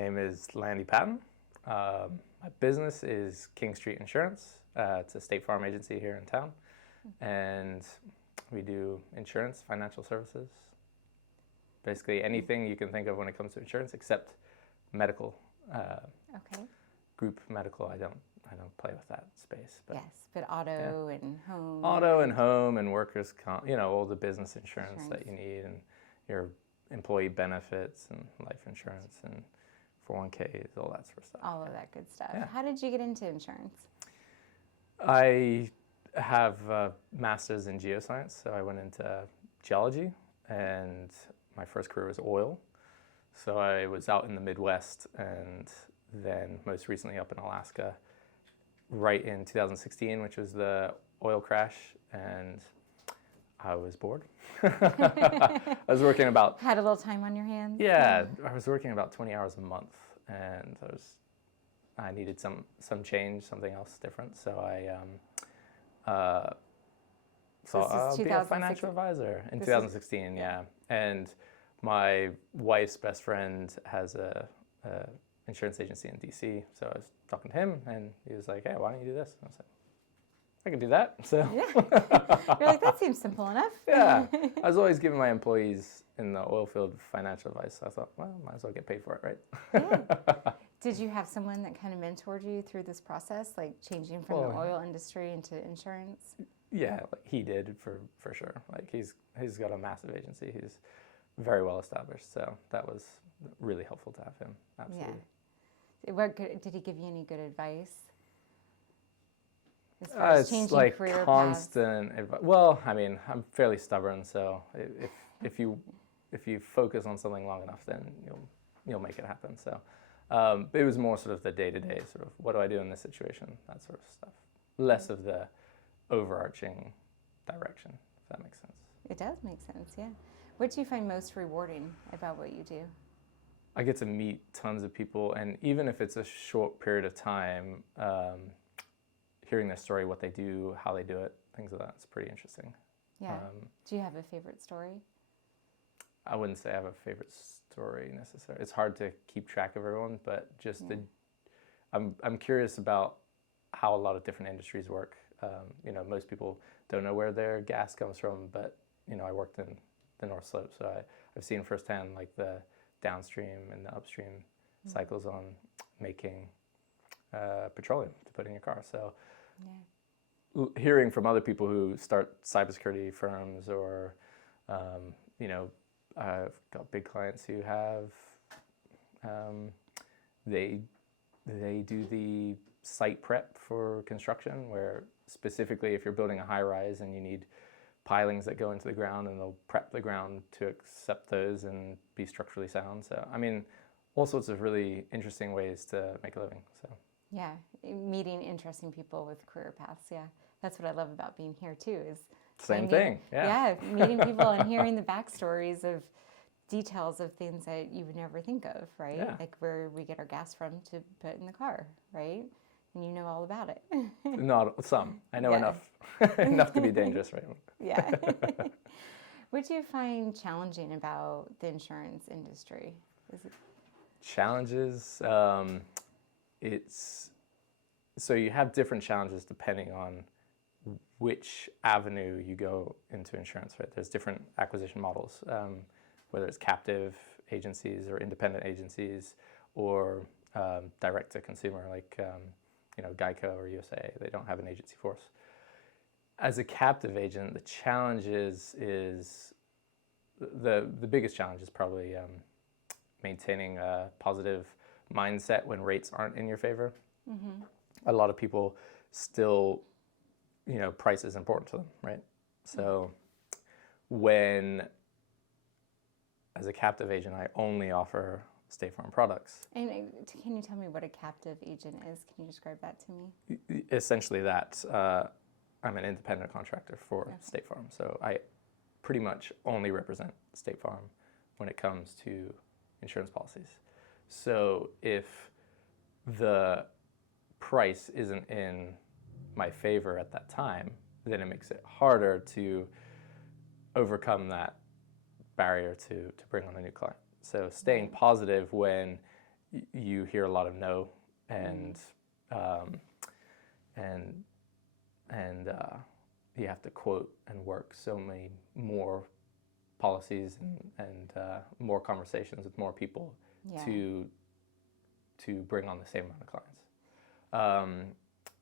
name is Landey Patton. My business is King Street Insurance. It's a State Farm agency here in town, and we do insurance, financial services, basically anything you can think of when it comes to insurance, except medical. Okay. Group medical, I don't play with that space. But yes, but auto and home. Auto and home and workers' comp, all the business insurance that you need, and your employee benefits and life insurance and 401ks, all that sort of stuff. All of that good stuff. Yeah. How did you get into insurance? I have a master's in geoscience, so I went into geology, and my first career was oil. So I was out in the Midwest, and then most recently up in Alaska, right in 2016, which was the oil crash, and I was bored. I was working about... Had a little time on your hands? Yeah, I was working about 20 hours a month, and I needed some change, something else different. So I thought I'll be a financial advisor in 2016, yeah. And my wife's best friend has a insurance agency in DC, so I was talking to him, and he was like, "Hey, why don't you do this?" And I was like, "I can do that." So yeah. You're like, that seems simple enough. Yeah, I was always giving my employees in the oil field financial advice. So I thought, well, might as well get paid for it, right? Yeah. Did you have someone that kind of mentored you through this process, like changing from the oil industry into insurance? Yeah, like he did for sure. Like he's got a massive agency. He's very well established, so that was really helpful to have him. Absolutely. Yeah. Did he give you any good advice? As far as changing it's like career constant advice. Well, I mean, I'm fairly stubborn, so if you focus on something long enough, then you'll make it happen. So it was more sort of the day-to-day sort of, what do I do in this situation, that sort of stuff. Less of the overarching direction, if that makes sense. It does make sense, yeah. What do you find most rewarding about what you do? I get to meet tons of people, and even if it's a short period of time, hearing their story, what they do, how they do it, things like that, it's pretty interesting. Yeah. Do you have a favorite story? I wouldn't say I have a favorite story necessarily. It's hard to keep track of everyone, but just I'm curious about how a lot of different industries work. Most people don't know where their gas comes from, but I worked in the North Slope, so I've seen firsthand like the downstream and the upstream cycles on making petroleum to put in your car. So hearing from other people who start cybersecurity firms, or I've got big clients who have they do the site prep for construction, where specifically if you're building a high rise and you need pilings that go into the ground, and they'll prep the ground to accept those and be structurally sound. So I mean, all sorts of really interesting ways to make a living. So yeah, meeting interesting people with career paths. Yeah, that's what I love about being here too. Is same thing. Yeah, meeting people and hearing the backstories of details of things that you would never think of, right? Yeah. Like where we get our gas from to put in the car, right? And you know all about it. Not some. I know enough. Enough to be dangerous, right? Yeah. What do you find challenging about the insurance industry? Challenges? So you have different challenges depending on which avenue you go into insurance, right? There's different acquisition models, whether it's captive agencies or independent agencies, or direct to consumer, like Geico or USA. They don't have an agency force. As a captive agent, the challenge is the biggest challenge is probably maintaining a positive mindset when rates aren't in your favor. Mm-hmm. A lot of people still, price is important to them, right? So when, as a captive agent, I only offer State Farm products. And can you tell me what a captive agent is? Can you describe that to me? Essentially that. I'm an independent contractor for State Farm, so I pretty much only represent State Farm when it comes to insurance policies. So if the price isn't in my favor at that time, then it makes it harder to overcome that barrier to bring on a new client. So staying positive when you hear a lot of no, and and you have to quote and work so many more policies and more conversations with more people to bring on the same amount of clients.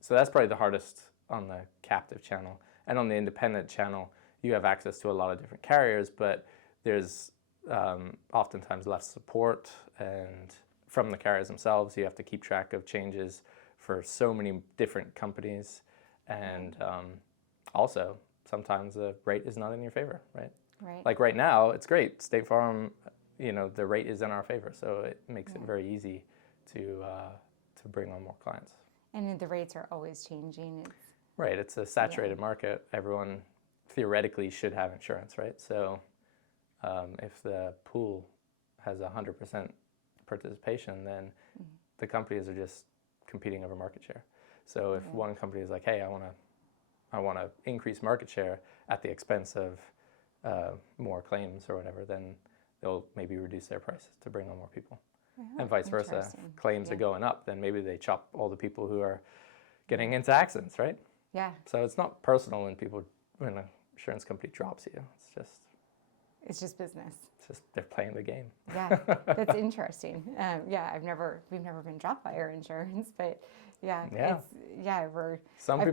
So that's probably the hardest on the captive channel. And on the independent channel, you have access to a lot of different carriers, but there's oftentimes less support, and from the carriers themselves, you have to keep track of changes for so many different companies, and also sometimes the rate is not in your favor, right? Right. Like right now, it's great. State Farm, the rate is in our favor, so it makes it very easy to bring on more clients. And the rates are always changing. Right, it's a saturated market. Everyone theoretically should have insurance, right? So if the pool has 100% participation, then the companies are just competing over market share. So if one company is like, hey, I want to increase market share at the expense of more claims or whatever, then they'll maybe reduce their prices to bring on more people. And vice versa. If claims are going up, then maybe they chop all the people who are getting into accidents, right? Yeah. So it's not personal when an insurance company drops you. It's just business. It's just they're playing the game. Yeah, that's interesting. We've never been dropped by our insurance, but I've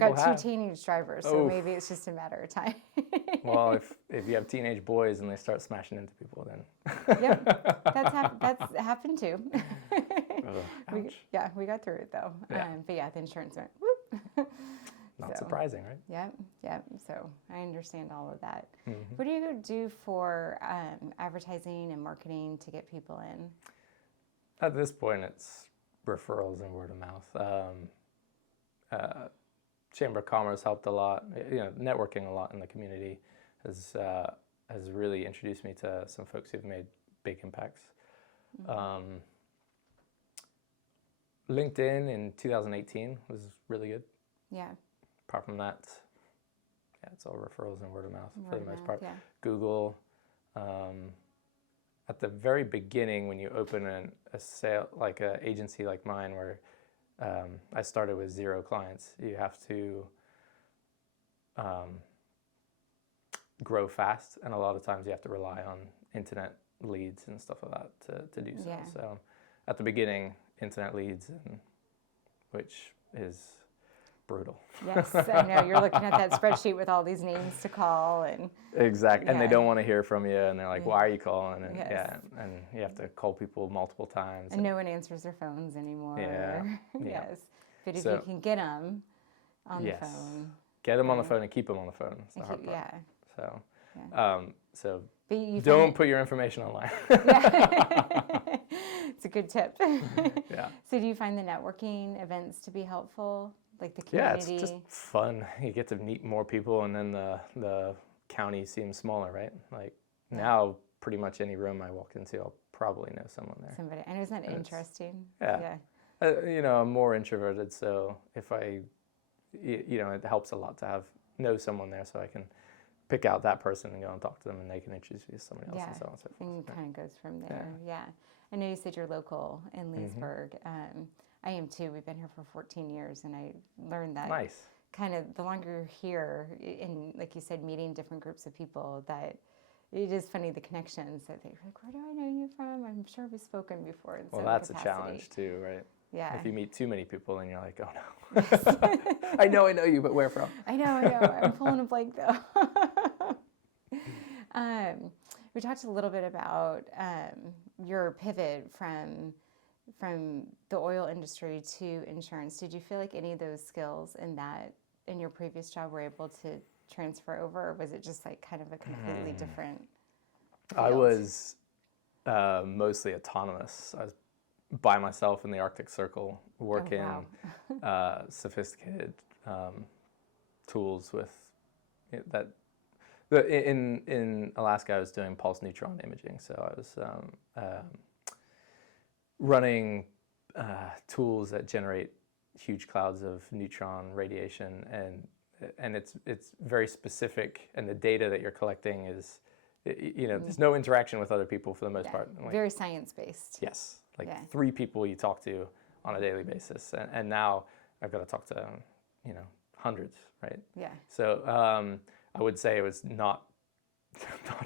got two teenage drivers, so maybe it's just a matter of time. Well, if you have teenage boys and they start smashing into people, then yep, that's happened too. Ouch. We got through it though. Yeah. But the insurance went whoop. Not surprising, right? Yep. So I understand all of that. Mm-hmm. What do you do for advertising and marketing to get people in? At this point, it's referrals and word of mouth. Chamber of Commerce helped a lot. Networking a lot in the community has really introduced me to some folks who've made big impacts. LinkedIn in 2018 was really good. Yeah. Apart from that, it's all referrals and word of mouth for the most part. Yeah. Google. At the very beginning, when you open a sale, like an agency like mine, where I started with 0 clients, you have to grow fast, and a lot of times you have to rely on internet leads and stuff like that to do so. Yeah. So at the beginning, internet leads, which is brutal. Yes, I know. You're looking at that spreadsheet with all these names to call, and exactly, and they don't want to hear from you, and they're like, "Why are you calling?" And and you have to call people multiple times. And no one answers their phones anymore. Yeah. Yes, but if you can get them on the phone, get them on the phone and keep them on the phone. It's the hard part. Yeah. So but you don't put your information online. It's a good tip. Yeah. So do you find the networking events to be helpful? Like the community? Yeah, it's just fun. You get to meet more people, and then the county seems smaller, right? Like now, pretty much any room I walk into, I'll probably know someone there. Somebody. And isn't that interesting? Yeah. I'm more introverted, so if it helps a lot to know someone there, so I can pick out that person and go and talk to them, and they can introduce you to somebody else and so on and so forth. And kind of goes from there. Yeah. I know you said you're local in Leesburg. I am too. We've been here for 14 years, and I learned that kind of the longer you're here, and like you said, meeting different groups of people, that it is funny, the connections that they're like, where do I know you from? I'm sure we've spoken before. In some that's capacity. a challenge too, right? Yeah. If you meet too many people, then you're like, oh no. I know you, but where from? I know. I'm pulling a blank though. We talked a little bit about your pivot from the oil industry to insurance. Did you feel like any of those skills in your previous job were able to transfer over, or was it just like kind of a completely different field? I was mostly autonomous. I was by myself in the Arctic Circle, working sophisticated tools with that. In Alaska, I was doing pulse neutron imaging, so I was running tools that generate huge clouds of neutron radiation, and it's very specific, and the data that you're collecting is, there's no interaction with other people for the most part. Very science-based. Yes, like 3 people you talk to on a daily basis, and now I've got to talk to hundreds, right? Yeah. So I would say it was not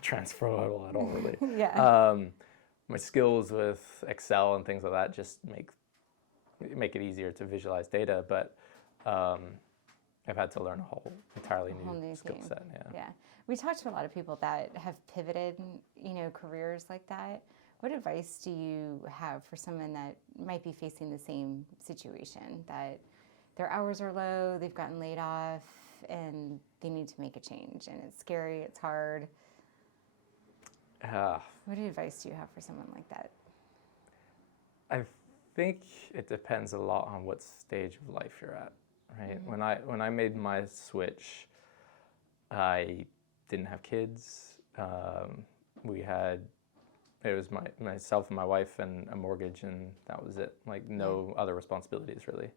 transferable at all, really. Yeah. My skills with Excel and things like that just make it easier to visualize data, but I've had to learn a whole entirely new skill set. Yeah. We talked to a lot of people that have pivoted, careers like that. What advice do you have for someone that might be facing the same situation, that their hours are low, they've gotten laid off, and they need to make a change, and it's scary, it's hard? What advice do you have for someone like that? I think it depends a lot on what stage of life you're at, right? Mm-hmm. When I made my switch, I didn't have kids. It was myself and my wife and a mortgage, and that was it. Like no other responsibilities really.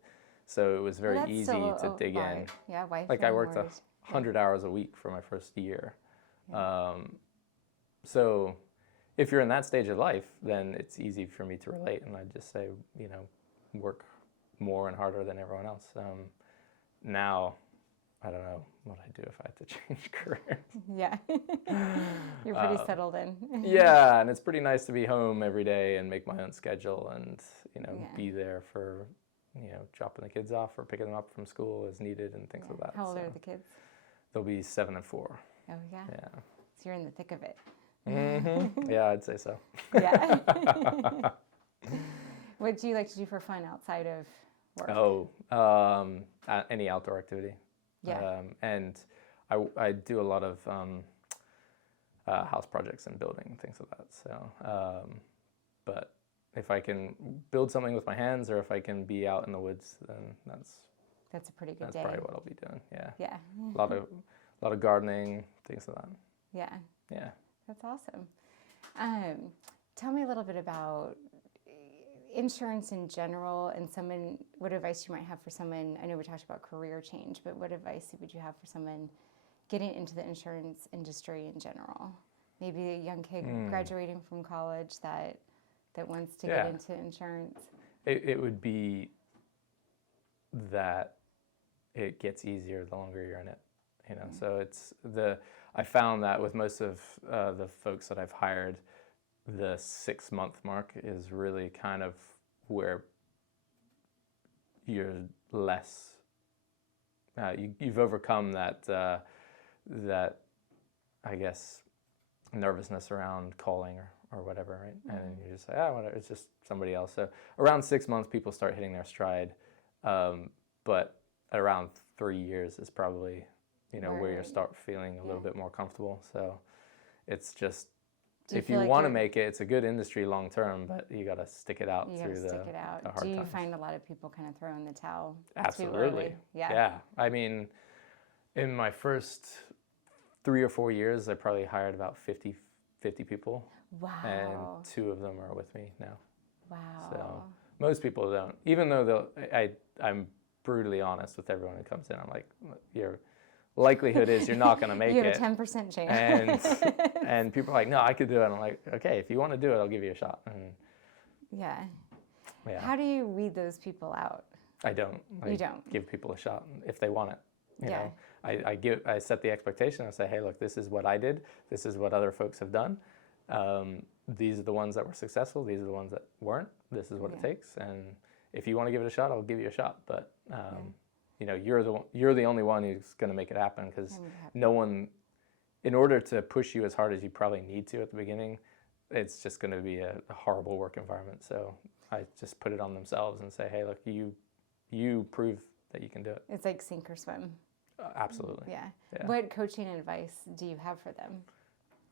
So it was very easy to dig in. Yeah, wife. Like I worked 100 hours a week for my first year. Yeah. So if you're in that stage of life, then it's easy for me to relate, and I just say, work more and harder than everyone else. Now, I don't know what I'd do if I had to change careers. Yeah. You're pretty settled in. Yeah, and it's pretty nice to be home every day and make my own schedule and, be there for, dropping the kids off or picking them up from school as needed and things like that. How old are the kids? They'll be 7 and 4. Oh, yeah. Yeah. So you're in the thick of it. Mm-hmm. Yeah, I'd say so. Yeah. What do you like to do for fun outside of work? Any outdoor activity. Yeah. And I do a lot of house projects and building and things like that. So, but if I can build something with my hands, or if I can be out in the woods, then that's a pretty good day. That's probably what I'll be doing. Yeah. Yeah. A lot of gardening, things like that. Yeah. Yeah. That's awesome. Tell me a little bit about insurance in general, and what advice you might have for someone. I know we talked about career change, but what advice would you have for someone getting into the insurance industry in general? Maybe a young kid graduating from college that wants to get into insurance. It would be that it gets easier the longer you're in it. So I found that with most of the folks that I've hired, the 6-month mark is really kind of where you're less. You've overcome that I guess nervousness around calling or whatever, right? And you just say, whatever, it's just somebody else. So around 6 months, people start hitting their stride, but at around 3 years is probably where you start feeling a little bit more comfortable. So it's just, if you want to make it, it's a good industry long term, but you got to stick it out through the hard times. Do you find a lot of people kind of throw in the towel Absolutely. too early? Yeah. I mean, in my first 3 or 4 years, I probably hired about 50 people. Wow. And 2 of them are with me now. Wow. So most people don't. Even though I'm brutally honest with everyone who comes in. I'm like, your likelihood is you're not going to make it. You have a 10% chance. And people are like, no, I could do it. And I'm like, okay, if you want to do it, I'll give you a shot. And yeah. How do you weed those people out? I don't. You don't? Give people a shot if they want it. You know, I set the expectation. I say, hey, look, this is what I did. This is what other folks have done. These are the ones that were successful. These are the ones that weren't. This is what it takes. And if you want to give it a shot, I'll give you a shot. But you know, you're the only one who's going to make it happen, because no one, in order to push you as hard as you probably need to at the beginning, it's just going to be a horrible work environment. So I just put it on themselves and say, hey, look, you prove that you can do it. It's like sink or swim. Absolutely. Yeah. What coaching advice do you have for them?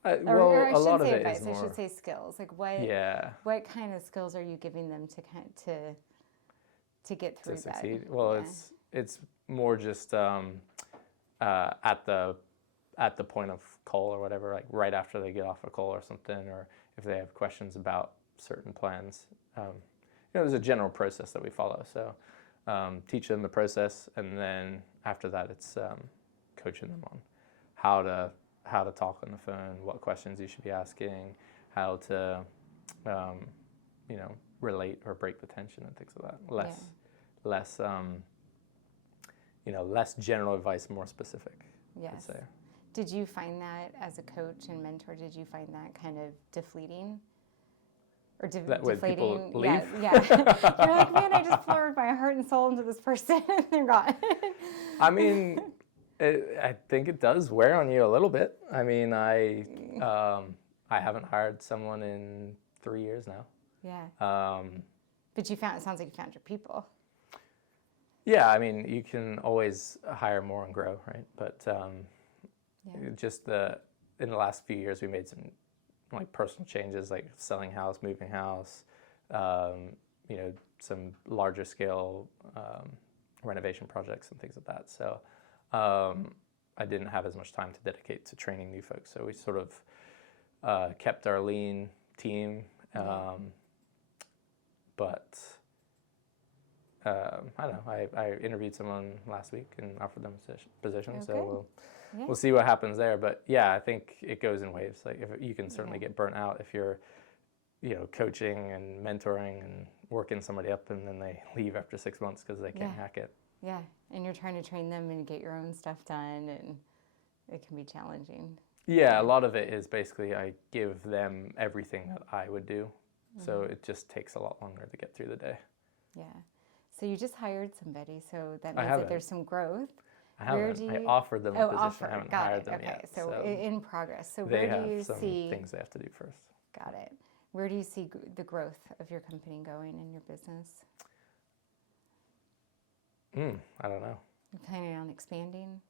Well, a lot of it advice, is more. I should say skills. Like what kind of skills are you giving them to get through to that? Succeed? Well, it's more just at the point of call or whatever, like right after they get off a call or something, or if they have questions about certain plans. You know, there's a general process that we follow. So teach them the process, and then after that, it's coaching them on how to talk on the phone, what questions you should be asking, how to, you know, relate or break the tension and things like that. Less less general advice, more specific. Yes. I'd say. Did you find that as a coach and mentor? Did you find that kind of deflating? Or that when deflating? People leave? Yeah. You're like, man, I just poured my heart and soul into this person, and they're gone. I mean, I think it does wear on you a little bit. I mean, I haven't hired someone in 3 years now. Yeah. But it sounds like you found your people. Yeah, I mean, you can always hire more and grow, right? But just in the last few years, we made some like personal changes, like selling house, moving house, some larger scale renovation projects and things like that. So I didn't have as much time to dedicate to training new folks. So we sort of kept our lean team, but I don't know. I interviewed someone last week and offered them a position. Okay. So we'll see what happens there. But yeah, I think it goes in waves. Like if you can certainly get burnt out if you're, coaching and mentoring and working somebody up, and then they leave after 6 months because they can't hack it. Yeah, and you're trying to train them and get your own stuff done, and it can be challenging. Yeah, a lot of it is basically I give them everything that I would do, so it just takes a lot longer to get through the day. Yeah. So you just hired somebody, so that means that there's some growth. I haven't. I offered them a position. I haven't hired them yet. So in progress. So they where do you have some see things they have to do first? Got it. Where do you see the growth of your company going in your business? I don't know. You planning on expanding,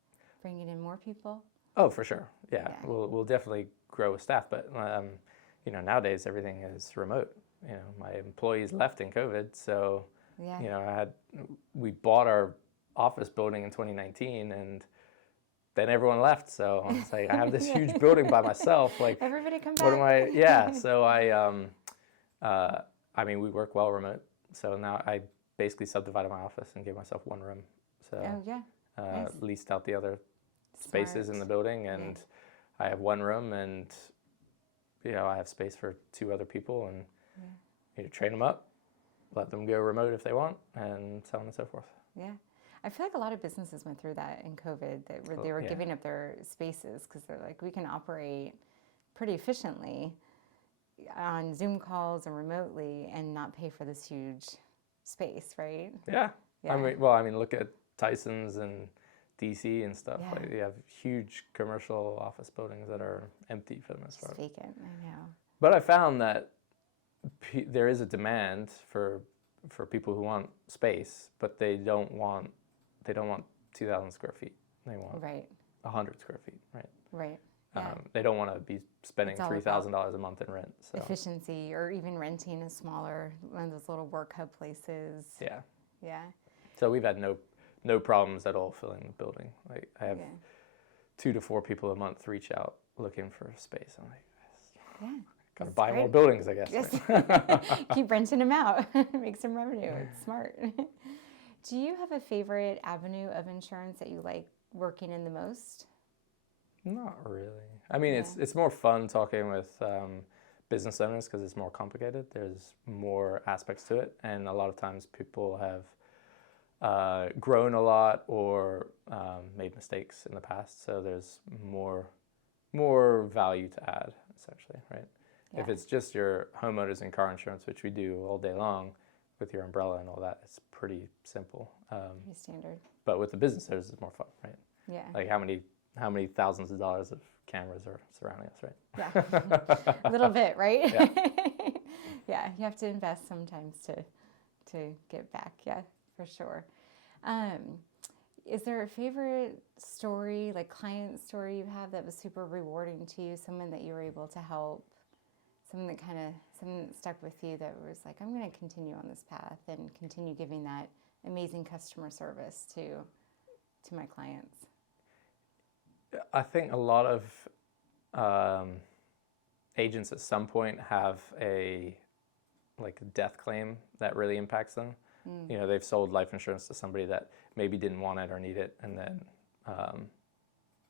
bringing in more people? Oh, for sure. Yeah. We'll definitely grow with staff, but nowadays everything is remote. My employees left in COVID, so we bought our office building in 2019, and then everyone left. So I was like, I have this huge building by myself. Like, everybody come back. What am I? Yeah. So we work well remote. So now I basically subdivided my office and gave myself one room. So nice. Leased out the other spaces in the building, and I have one room, and I have space for 2 other people, and train them up, let them go remote if they want, and so on and so forth. Yeah. I feel like a lot of businesses went through that in COVID, that they were giving up their spaces because they're like, we can operate pretty efficiently on Zoom calls and remotely and not pay for this huge space, right? Yeah. Look at Tyson's and DC and stuff. Yeah. Like, you have huge commercial office buildings that are empty for the most part. It's vacant, I know. But I found that there is a demand for people who want space, but they don't want 2,000 square feet. They want 100 square feet, right? Right. Yeah. They don't want to be spending $3,000 a month in rent. So. Efficiency, or even renting a smaller one of those little work hub places. Yeah. Yeah. So we've had no problems at all filling the building. Like I have 2 to 4 people a month reach out looking for space. I'm like, gotta buy more buildings, I guess. Yes. Right? Keep renting them out. Make some revenue. It's smart. Do you have a favorite avenue of insurance that you like working in the most? Not really. I mean, it's more fun talking with business owners because it's more complicated. There's more aspects to it, and a lot of times people have grown a lot or made mistakes in the past, so there's more value to add, essentially, right? Yeah. If it's just your homeowners and car insurance, which we do all day long with your umbrella and all that, it's pretty simple. Pretty standard. But with the business owners, it's more fun, right? Yeah. Like how many thousands of dollars of cameras are surrounding us, right? Yeah. A little bit, right? Yeah. Yeah, you have to invest sometimes to get back. Yeah, for sure. Is there a favorite story, like client story you have that was super rewarding to you? Someone that you were able to help? Something that stuck with you that was like, I'm going to continue on this path and continue giving that amazing customer service to my clients? I think a lot of agents at some point have a death claim that really impacts them. They've sold life insurance to somebody that maybe didn't want it or need it, and then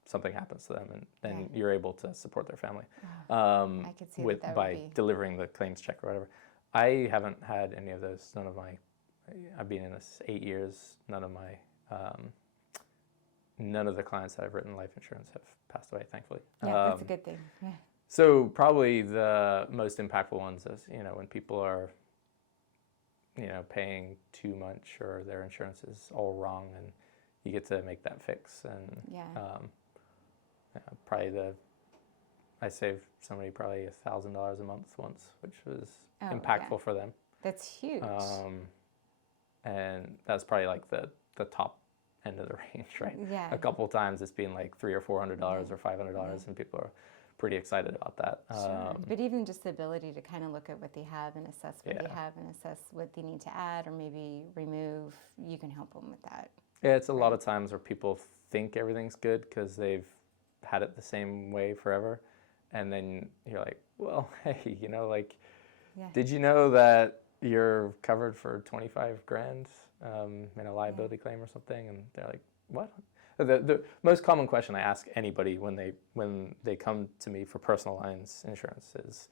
something happens to them, and then you're able to support their family I could see by delivering the claims check or whatever. I haven't had any of those. I've been in this 8 years. None of the clients that I've written life insurance have passed away, thankfully. Yeah, that's a good thing. Yeah. So probably the most impactful ones is, when people are, paying too much or their insurance is all wrong and you get to make that fix. And I saved somebody probably $1,000 a month once, which was impactful for them. That's huge. And that's probably like the top end of the range, right? Yeah. A couple of times it's been like $300 or $400 or $500, and people are pretty excited about that. Sure. But even just the ability to kind of look at what they have and assess what they have and assess what they need to add or maybe remove, you can help them with that. Yeah, it's a lot of times where people think everything's good because they've had it the same way forever. And then you're like, well, hey, did you know that you're covered for $25,000 in a liability claim or something? And they're like, what? The most common question I ask anybody when they come to me for personal lines insurance is,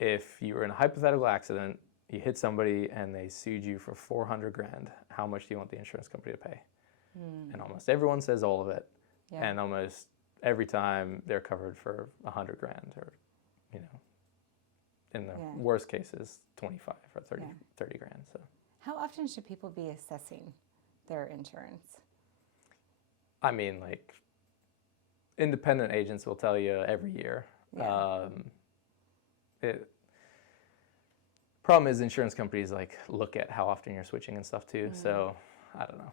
if you were in a hypothetical accident, you hit somebody and they sued you for $400,000, how much do you want the insurance company to pay? And almost everyone says all of it, and almost every time they're covered for $100,000, or in the worst cases, 25 or 30 grand. So how often should people be assessing their insurance? I mean, like, independent agents will tell you every year. Problem is, insurance companies look at how often you're switching and stuff too. So I don't know.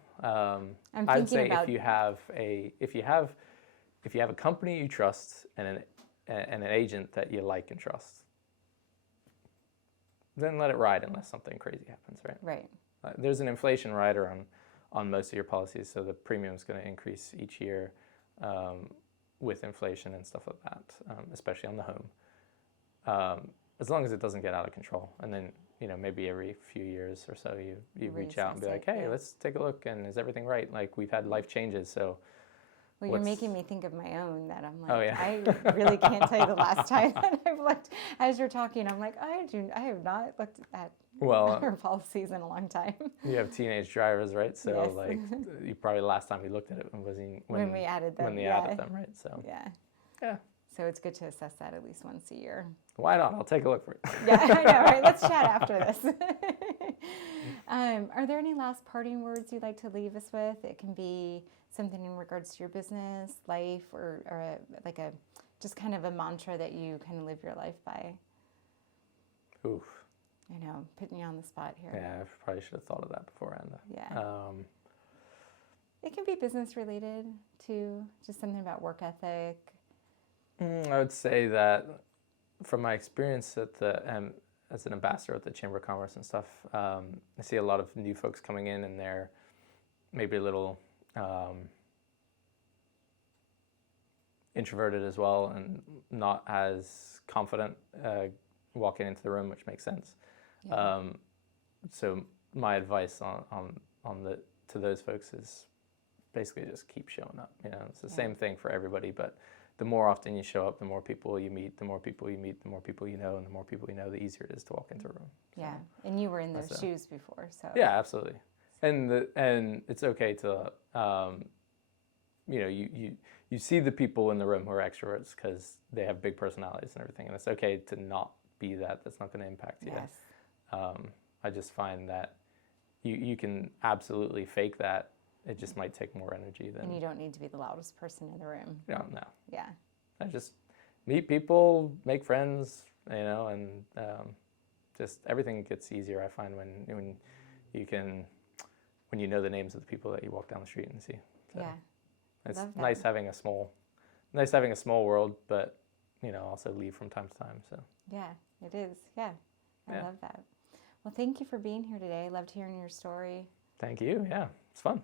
I'd say if you have a company you trust and an agent that you like and trust, then let it ride unless something crazy happens, right? Right. There's an inflation rider on most of your policies, so the premium is going to increase each year with inflation and stuff like that, especially on the home. As long as it doesn't get out of control, and then maybe every few years or so you reach out and be like, hey, let's take a look, and is everything right? Like, we've had life changes, so. Well, you're making me think of my own, that I'm like, I really can't tell you the last time that I've looked. As you're talking, I'm like, I have not looked at our policies in a long time. You have teenage drivers, right? So you probably last time we looked at it was when we added them. When they added them, right? So yeah. So it's good to assess that at least once a year. Why not? I'll take a look for it. Yeah, I know, right? Let's chat after this. Are there any last parting words you'd like to leave us with? It can be something in regards to your business, life, or just kind of a mantra that you kind of live your life by. Oof. I know, putting you on the spot here. Yeah, I probably should have thought of that beforehand. Yeah. It can be business related too, just something about work ethic. I would say that from my experience as an ambassador at the Chamber of Commerce and stuff, I see a lot of new folks coming in, and they're maybe a little introverted as well, and not as confident walking into the room, which makes sense. Yeah. So my advice to those folks is basically just keep showing up. It's the same thing for everybody, but the more often you show up, the more people you meet, the more people you meet, the more people you know, and the more people you know, the easier it is to walk into a room. Yeah, and you were in those shoes before, so. Yeah, absolutely. And it's okay to, you see the people in the room who are extroverts because they have big personalities and everything, and it's okay to not be that. That's not going to impact you. Yes. I just find that you can absolutely fake that. It just might take more energy than. And you don't need to be the loudest person in the room. No. Yeah. I just meet people, make friends, and just everything gets easier. I find when you know the names of the people that you walk down the street and see. So yeah. It's nice having a small world, but also leave from time to time. So. Yeah, it is. Yeah, I love that. Well, thank you for being here today. I loved hearing your story. Thank you. Yeah, it's fun.